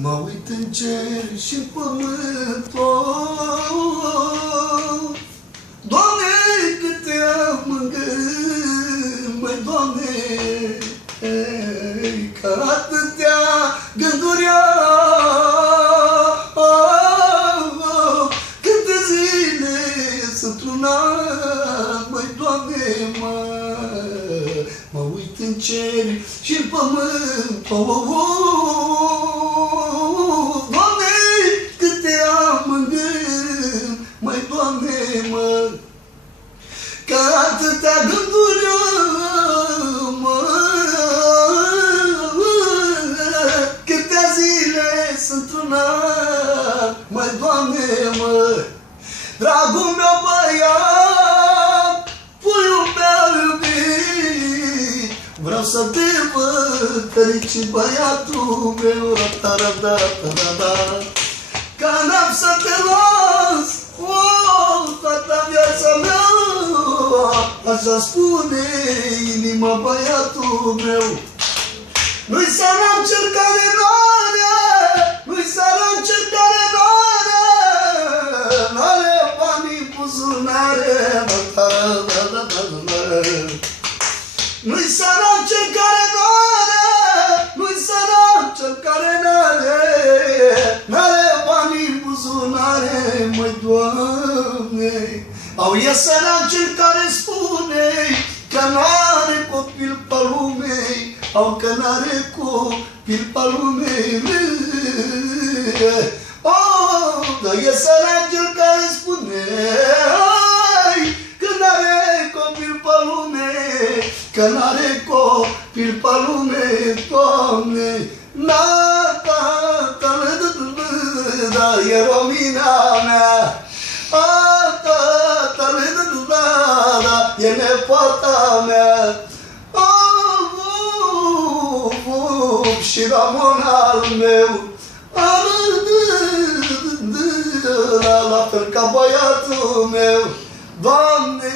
Mă uit în cer și în pământ, oh, Doamne, câte am în gând, măi, Doamne, că atâtea gânduri am, câte zile sunt un an, măi, Doamne, mă uit în cer și în pământ, oh, oh, oh. Doamne, câte am în gând, măi, Doamne, că atâtea gânduri am, câtea zile sunt un an, măi, Doamne, dragul meu băiat, puiul meu iubit, vreau să te văd fericit, băiatul meu, da-da-da-da-da-da, ca n-am să te las, oh, toată viața mea, așa spune inima, băiatul meu. Nu-i săram cel care n-are, nu-i săram cel care n-are, n-are bani în buzunare, nu-i săram cel care n-are, nu-i săram cel care n-are, n-are bani în buzunare, măi, Doamne. Au e săram cel care spune că n-are copil pe lumei, au că n-are copil pe lumei. Oh, dar e săram cel care spune că n-are copil pe lume, că n-are copil pe lume, Doamne. Da, e Romina mea, e nepoata mea, și Ramon al meu, la fel ca băiatul meu, Doamne.